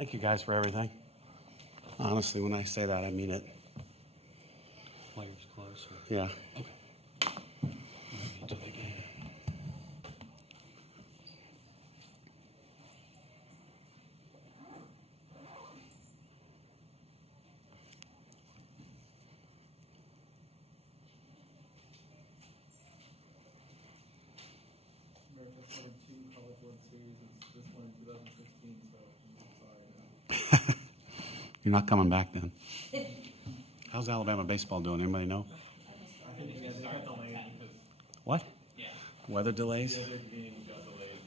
Thank you guys for everything. Honestly, when I say that, I mean it. Players close? Yeah. Okay. Into the game. You're not coming back then. How's Alabama baseball doing? Anybody know? What? Yeah. Weather delays?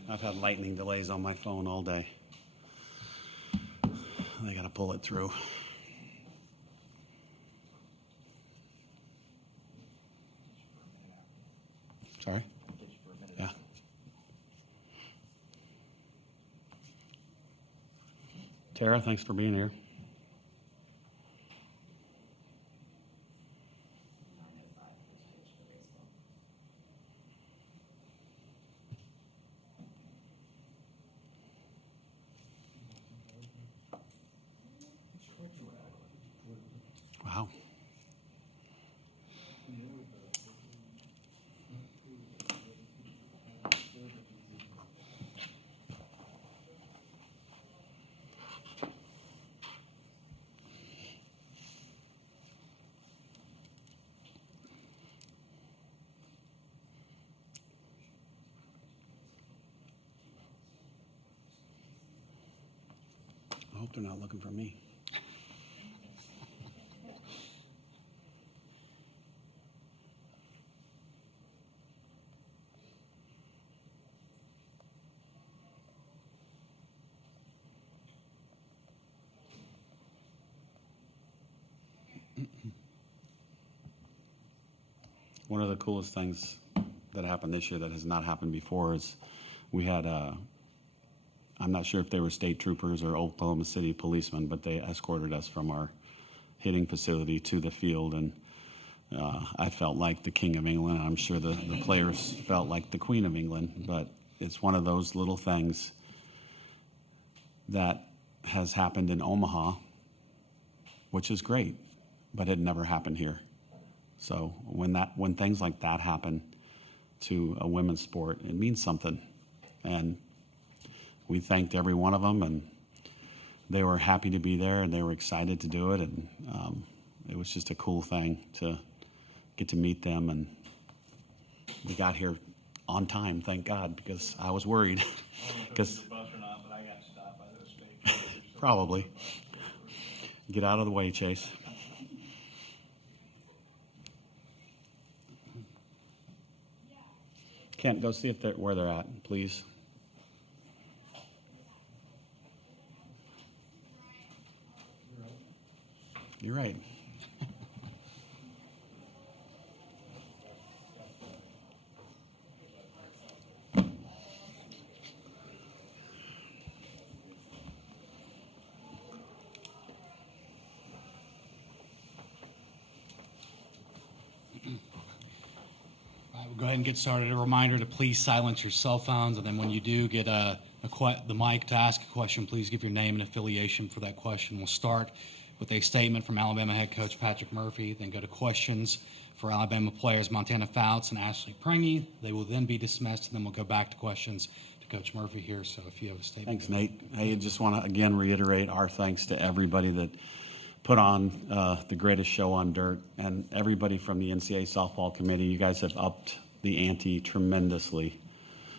I've had lightning delays on my phone all day. They got to pull it through. Sorry? Yeah. Tara, thanks for being here. Wow. I hope they're not looking for me. One of the coolest things that happened this year that has not happened before is we had, I'm not sure if they were state troopers or Oklahoma City policemen, but they escorted us from our hitting facility to the field. And I felt like the King of England. I'm sure the players felt like the Queen of England. But it's one of those little things that has happened in Omaha, which is great, but it never happened here. So when things like that happen to a women's sport, it means something. And we thanked every one of them, and they were happy to be there, and they were excited to do it. And it was just a cool thing to get to meet them. And we got here on time, thank God, because I was worried. I don't know if it was the bus or not, but I got stopped by those state troopers. Probably. Get out of the way, Chase. Kent, go see if where they're at, please. You're right. We'll go ahead and get started. A reminder to please silence your cell phones, and then when you do get the mic to ask a question, please give your name and affiliation for that question. We'll start with a statement from Alabama head coach Patrick Murphy, then go to questions for Alabama players Montana Fouts and Ashley Prange. They will then be dismissed, and then we'll go back to questions to Coach Murphy here. So if you have a statement. Thanks, Nate. Hey, I just want to again reiterate our thanks to everybody that put on the greatest show on dirt, and everybody from the NCAA softball committee. You guys have upped the ante tremendously.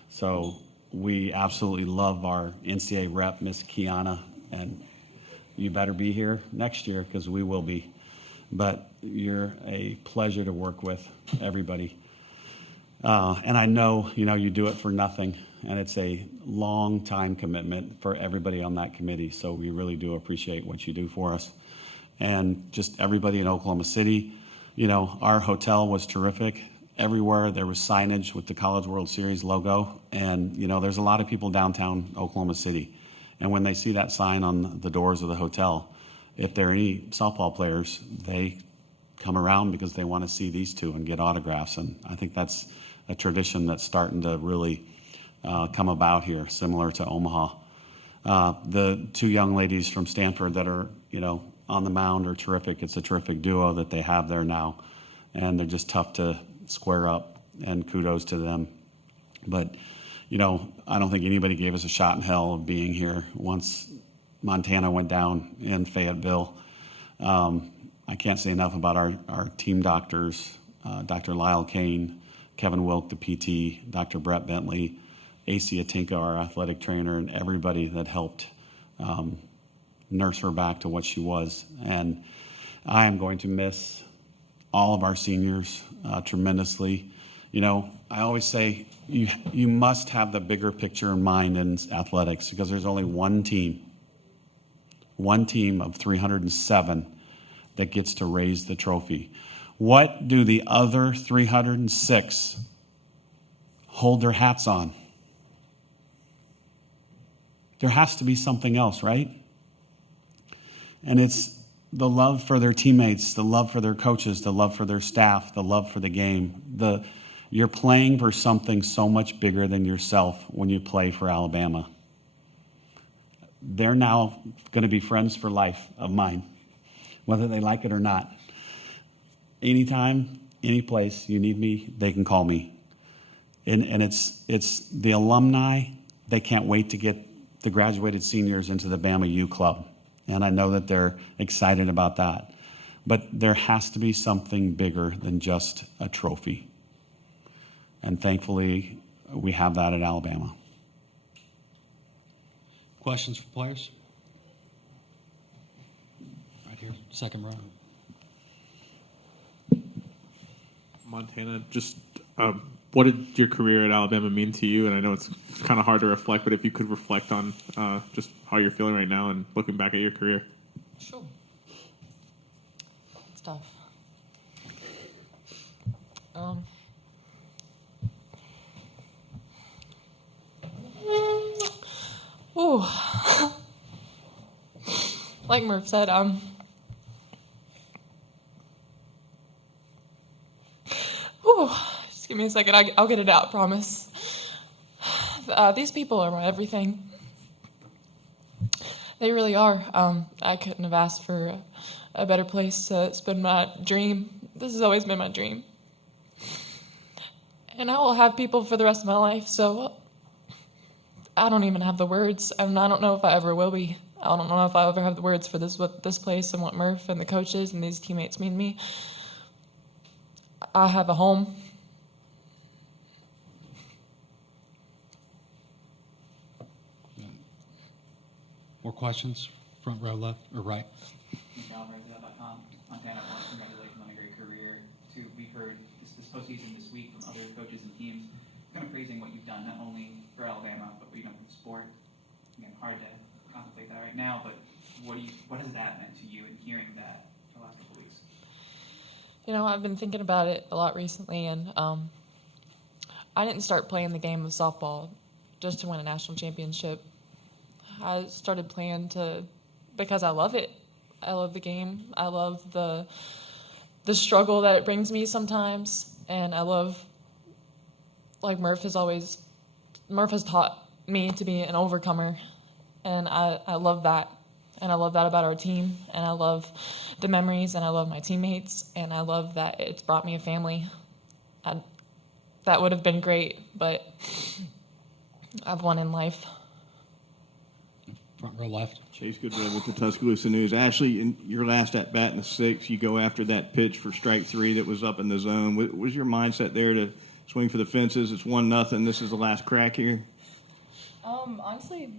So we absolutely love our NCAA rep, Miss Kiana, and you better be here next year because we will be. But you're a pleasure to work with, everybody. And I know, you do it for nothing, and it's a long time commitment for everybody on that committee. So we really do appreciate what you do for us. And just everybody in Oklahoma City, our hotel was terrific. Everywhere there was signage with the College World Series logo. And, there's a lot of people downtown Oklahoma City. And when they see that sign on the doors of the hotel, if there are any softball players, they come around because they want to see these two and get autographs. And I think that's a tradition that's starting to really come about here, similar to Omaha. The two young ladies from Stanford that are, on the mound are terrific. It's a terrific duo that they have there now, and they're just tough to square up, and kudos to them. But, I don't think anybody gave us a shot in hell of being here once Montana went down in Fayetteville. I can't say enough about our team doctors, Dr. Lyle Kane, Kevin Wilk, the PT, Dr. Brett Bentley, AC Atinka, our athletic trainer, and everybody that helped nurse her back to what she was. And I am going to miss all of our seniors tremendously. I always say you must have the bigger picture in mind in athletics, because there's only one team of 307 that gets to raise the trophy. What do the other 306 hold their hats on? There has to be something else, right? And it's the love for their teammates, the love for their coaches, the love for their staff, the love for the game. You're playing for something so much bigger than yourself when you play for Alabama. They're now going to be friends for life of mine, whether they like it or not. Anytime, any place you need me, they can call me. And it's the alumni. They can't wait to get the graduated seniors into the Bama U Club. And I know that they're excited about that. But there has to be something bigger than just a trophy. And thankfully, we have that at Alabama. Questions for players? Right here, second row. Montana, just what did your career at Alabama mean to you? And I know it's kind of hard to reflect, but if you could reflect on just how you're feeling right now and looking back at your career. Sure. It's tough. Ooh. Like Murph said, just give me a second. I'll get it out, promise. These people are my everything. They really are. I couldn't have asked for a better place to spend my dream. This has always been my dream. And I will have people for the rest of my life, so I don't even have the words, and I don't know if I ever will be. I don't know if I ever have the words for what this place and what Murph and the coaches and these teammates mean to me. I have a home. More questions? Front row, left or right? Montana, congratulations on a great career. We've heard this postseason this week from other coaches and teams kind of praising what you've done, not only for Alabama, but what you've done for the sport. Again, hard to contemplate that right now, but what has that meant to you in hearing that for the last couple of weeks? I've been thinking about it a lot recently, and I didn't start playing the game of softball just to win a national championship. I started playing because I love it. I love the game. I love the struggle that it brings me sometimes, and I love, like Murph has taught me to be an overcomer, and I love that. And I love that about our team, and I love the memories, and I love my teammates, and I love that it's brought me a family. That would have been great, but I've won in life. Front row left. Chase Goodwin with the Tuscaloosa News. Ashley, in your last at-bat in the sixth, you go after that pitch for strike three that was up in the zone. What was your mindset there to swing for the fences? It's 1-0. This is the last crack here. Honestly,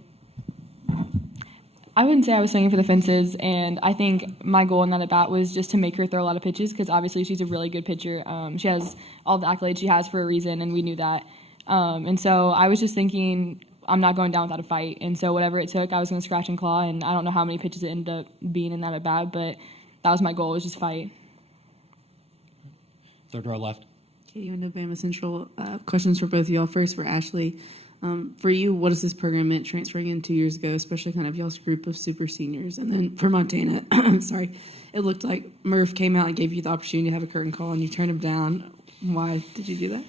I wouldn't say I was swinging for the fences, and I think my goal in that at-bat was just to make her throw a lot of pitches, because obviously she's a really good pitcher. She has all the accolades she has for a reason, and we knew that. And so I was just thinking, I'm not going down without a fight, and so whatever it took, I was going to scratch and claw, and I don't know how many pitches it ended up being in that at-bat, but that was my goal, was just fight. Third row left. Katie on Bama Central. Questions for both of y'all. First for Ashley. For you, what has this program meant transferring in 2 years ago, especially kind of y'all's group of super seniors? And then for Montana, sorry, it looked like Murph came out and gave you the opportunity to have a curtain call, and you turned him down. Why did you do that?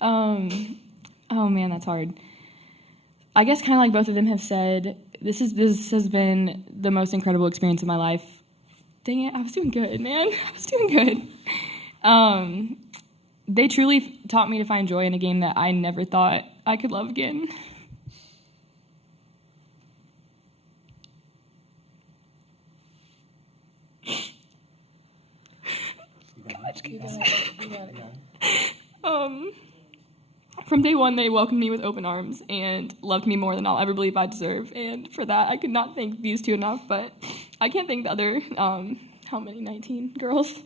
Oh man, that's hard. I guess kind of like both of them have said, this has been the most incredible experience of my life. Dang it, I was doing good, man. I was doing good. They truly taught me to find joy in a game that I never thought I could love again. From day one, they welcomed me with open arms and loved me more than I'll ever believe I deserve. And for that, I could not thank these two enough, but I can't thank the other, how many, 19 girls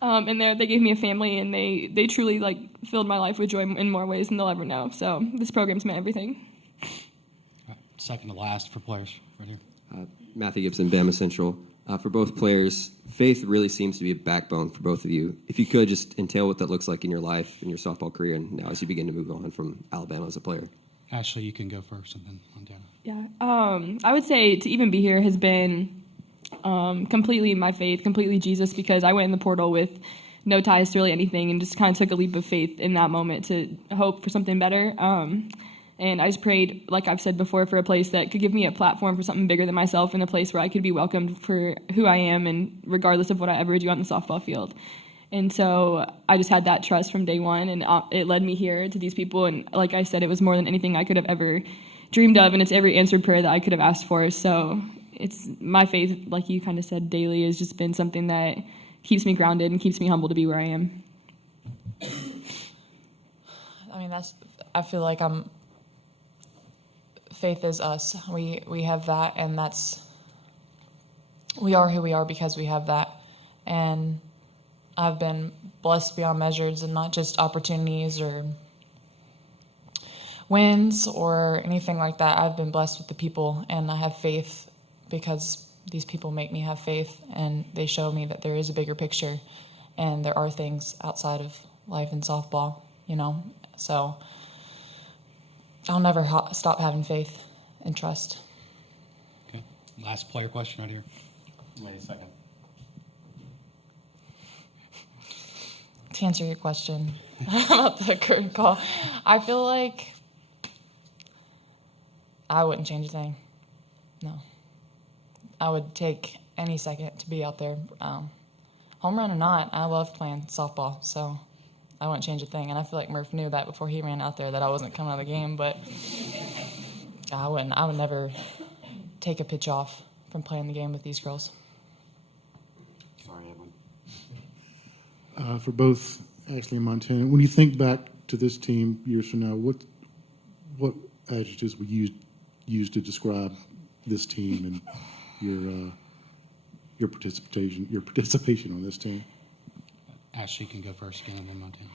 in there. They gave me a family, and they truly, like, filled my life with joy in more ways than they'll ever know. So this program's meant everything. Second to last for players, right here. Matthew Gibson, Bama Central. For both players, faith really seems to be a backbone for both of you. If you could just entail what that looks like in your life, in your softball career, and now as you begin to move on from Alabama as a player. Ashley, you can go first, and then Montana. Yeah, I would say to even be here has been completely my faith, completely Jesus, because I went in the portal with no ties to really anything and just kind of took a leap of faith in that moment to hope for something better. And I just prayed, like I've said before, for a place that could give me a platform for something bigger than myself, and a place where I could be welcomed for who I am, and regardless of what I ever do on the softball field. And so I just had that trust from day one, and it led me here to these people. And like I said, it was more than anything I could have ever dreamed of, and it's every answered prayer that I could have asked for. So it's my faith, like you kind of said, daily has just been something that keeps me grounded and keeps me humble to be where I am. I mean, I feel like faith is us. We have that, and we are who we are because we have that. And I've been blessed beyond measures, and not just opportunities or wins or anything like that. I've been blessed with the people, and I have faith because these people make me have faith, and they show me that there is a bigger picture, and there are things outside of life and softball, So I'll never stop having faith and trust. Okay. Last player question right here. Wait a second. To answer your question about the current call, I feel like I wouldn't change a thing. No. I would take any second to be out there. Home run or not, I love playing softball, so I wouldn't change a thing. And I feel like Murph knew that before he ran out there, that I wasn't coming out of the game, but I would never take a pitch off from playing the game with these girls. Sorry, Edwin. For both Ashley and Montana, when you think back to this team years from now, what adjectives would you use to describe this team and your participation on this team? Ashley can go first again, and then Montana.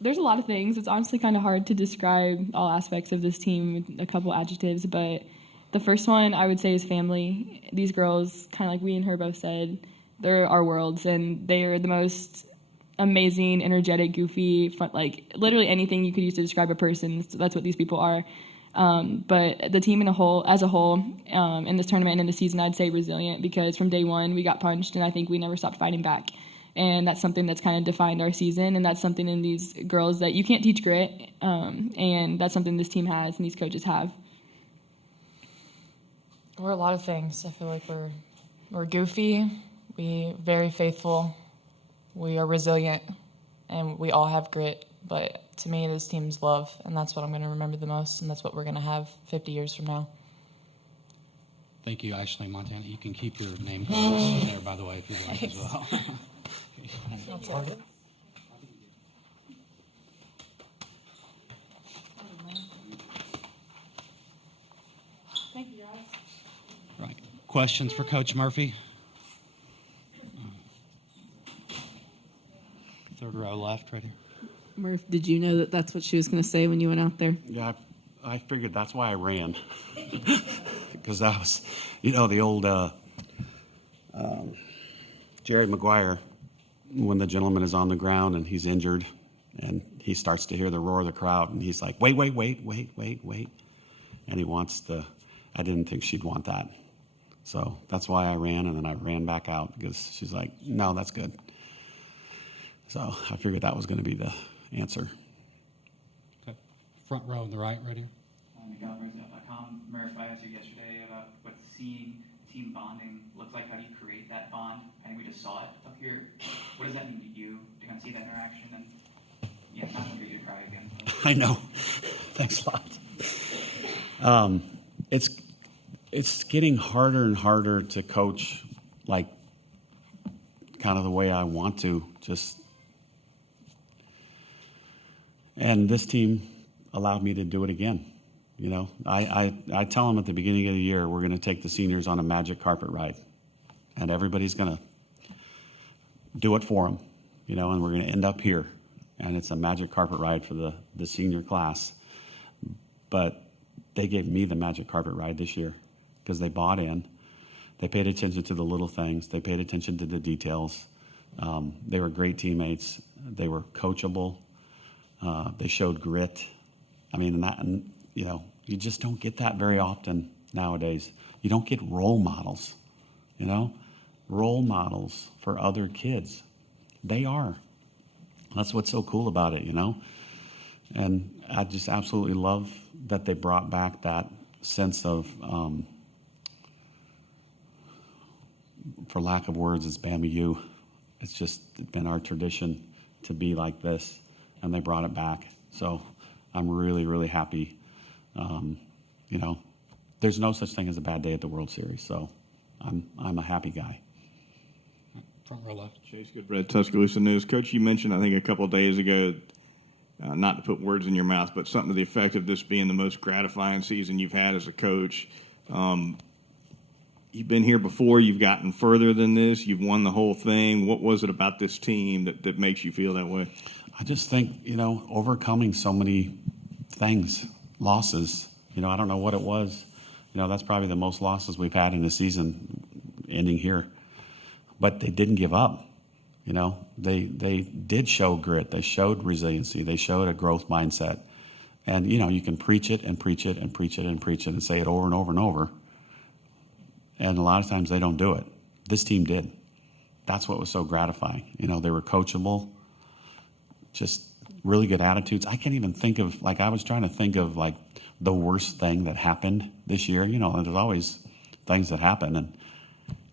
There's a lot of things. It's honestly kind of hard to describe all aspects of this team with a couple adjectives, but the first one I would say is family. These girls, kind of like we and her both said, they're our worlds, and they are the most amazing, energetic, goofy, fun, like literally anything you could use to describe a person. That's what these people are. But the team as a whole, in this tournament and in the season, I'd say resilient, because from day one we got punched, and I think we never stopped fighting back. And that's something that's kind of defined our season, and that's something in these girls that you can't teach grit, and that's something this team has and these coaches have. We're a lot of things. I feel like we're goofy, we very faithful, we are resilient, and we all have grit. But to me, this team's love, and that's what I'm going to remember the most, and that's what we're going to have 50 years from now. Thank you, Ashley and Montana. You can keep your name there, by the way, if you'd like as well. Thank you, guys. Right. Questions for Coach Murphy? Third row left, right here. Murph, did you know that that's what she was going to say when you went out there? Yeah, I figured that's why I ran. Because that was, the old Jared McGuire, when the gentleman is on the ground and he's injured and he starts to hear the roar of the crowd and he's like, wait. And he wants I didn't think she'd want that. So that's why I ran, and then I ran back out because she's like, no, that's good. So I figured that was going to be the answer. Okay. Front row on the right here. the governors.com, Murph, I asked you yesterday about what seeing team bonding looks like. How do you create that bond? I think we just saw it up here. What does that mean to you to kind of see that interaction? And yeah, not going to get you to cry again. I know. Thanks a lot. It's getting harder and harder to coach, like, kind of the way I want to. And this team allowed me to do it again. You know, I tell them at the beginning of the year, we're going to take the seniors on a magic carpet ride, and everybody's going to do it for them, you know, and we're going to end up here, and it's a magic carpet ride for the senior class. But they gave me the magic carpet ride this year because they bought in. They paid attention to the little things. They paid attention to the details. They were great teammates. They were coachable. They showed grit. I mean, and you know, you just don't get that very often nowadays. You don't get role models, you know, role models for other kids. They are. That's what's so cool about it, you know. And I just absolutely love that they brought back that sense of, for lack of words, it's Bama U. It's just been our tradition to be like this, and they brought it back. So I'm really, really happy. You know, there's no such thing as a bad day at the World Series, so I'm a happy guy. Front row left. Chase Goodbread, Tuscaloosa News. Coach, you mentioned, I think, a couple of days ago, not to put words in your mouth, but something to the effect of this being the most gratifying season you've had as a coach. You've been here before. You've gotten further than this. You've won the whole thing. What was it about this team that makes you feel that way? I just think, you know, overcoming so many things, losses. You know, I don't know what it was. You know, that's probably the most losses we've had in a season ending here. But they didn't give up. You know, they did show grit. They showed resiliency. They showed a growth mindset. And, you know, you can preach it and preach it and preach it and preach it and say it over and over and over. And a lot of times they don't do it. This team did. That's what was so gratifying. You know, they were coachable, just really good attitudes. I can't even think of, like, I was trying to think of, like, the worst thing that happened this year. You know, there's always things that happen. And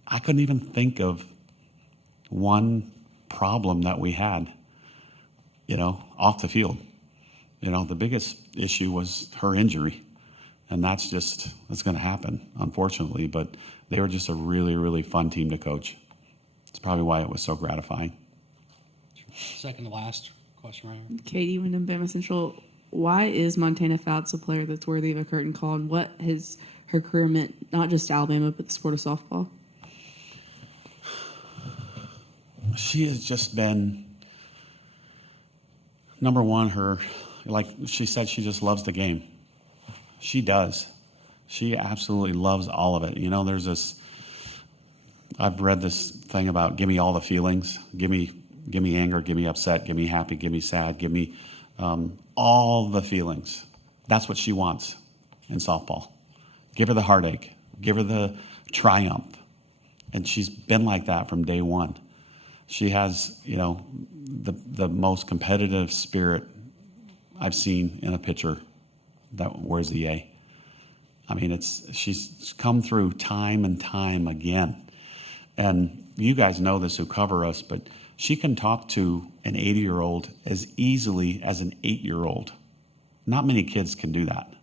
I couldn't even think of one problem that we had, you know, off the field. You know, the biggest issue was her injury. And that's going to happen, unfortunately. But they were just a really, really fun team to coach. It's probably why it was so gratifying. Second to last question right here. Katie, Wyndham, Bama Central. Why is Montana Fouts a player that's worthy of a curtain call, and what has her career meant, not just to Alabama, but the sport of softball? She has just been, number one, like she said, she just loves the game. She does. She absolutely loves all of it. You know, there's this, I've read this thing about give me all the feelings. Give me anger, give me upset, give me happy, give me sad, give me all the feelings. That's what she wants in softball. Give her the heartache. Give her the triumph. And she's been like that from day one. She has, you know, the most competitive spirit I've seen in a pitcher that wears the A. I mean, she's come through time and time again. And you guys know this who cover us, but she can talk to an 80-year-old as easily as an 8-year-old. Not many kids can do that.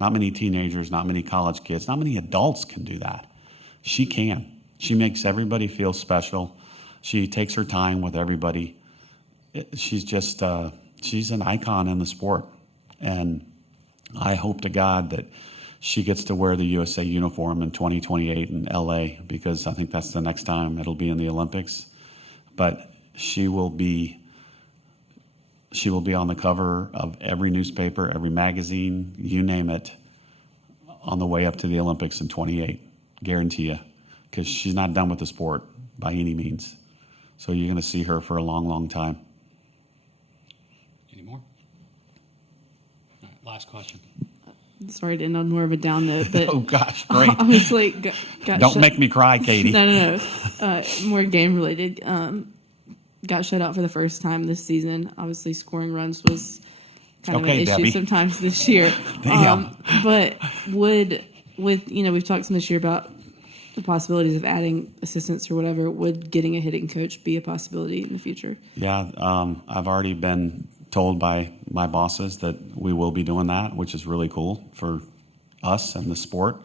Not many teenagers, not many college kids, not many adults can do that. She can. She makes everybody feel special. She takes her time with everybody. She's just, she's an icon in the sport. And I hope to God that she gets to wear the USA uniform in 2028 in LA, because I think that's the next time it'll be in the Olympics. But she will be on the cover of every newspaper, every magazine, you name it, on the way up to the Olympics in 28. Guarantee you, because she's not done with the sport by any means. So you're going to see her for a long, long time. Any more? All right, last question. Sorry to end on more of a down note, but Oh, gosh, great. obviously got Don't shut- make me cry, Katie. No. More game related. Got shut out for the first time this season. Obviously, scoring runs was kind of Okay, an issue Debbie. sometimes this year. Damn. But we've talked some this year about the possibilities of adding assistants or whatever. Would getting a hitting coach be a possibility in the future? Yeah, I've already been told by my bosses that we will be doing that, which is really cool for us and the sport.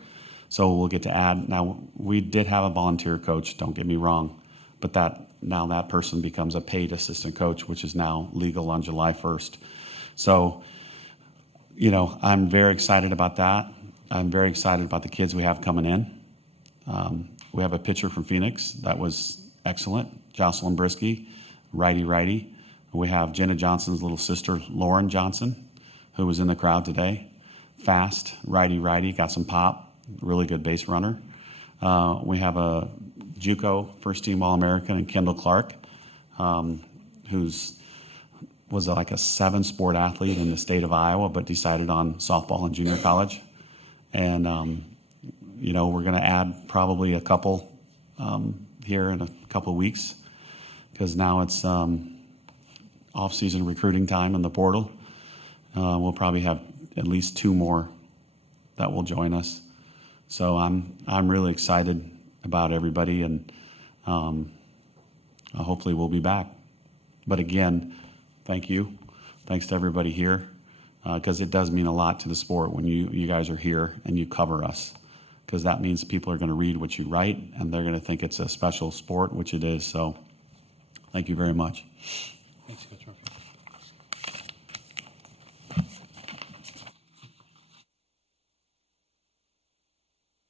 So we'll get to add. Now, we did have a volunteer coach, don't get me wrong, but now that person becomes a paid assistant coach, which is now legal on July 1st. So, I'm very excited about that. I'm very excited about the kids we have coming in. We have a pitcher from Phoenix that was excellent, Jocelyn Brisky, righty. We have Jenna Johnson's little sister, Lauren Johnson, who was in the crowd today. Fast, righty, got some pop, really good base runner. We have a JUCO first-team All-American in Kendall Clark, was like a 7-sport athlete in the state of Iowa, but decided on softball and junior college. And, we're going to add probably a couple here in a couple of weeks because now it's off-season recruiting time in the portal. We'll probably have at least 2 more that will join us. So I'm really excited about everybody, and hopefully we'll be back. But again, thank you. Thanks to everybody here, because it does mean a lot to the sport when you guys are here and you cover us, because that means people are going to read what you write and they're going to think it's a special sport, which it is. So thank you very much. Thanks, Coach Ryan.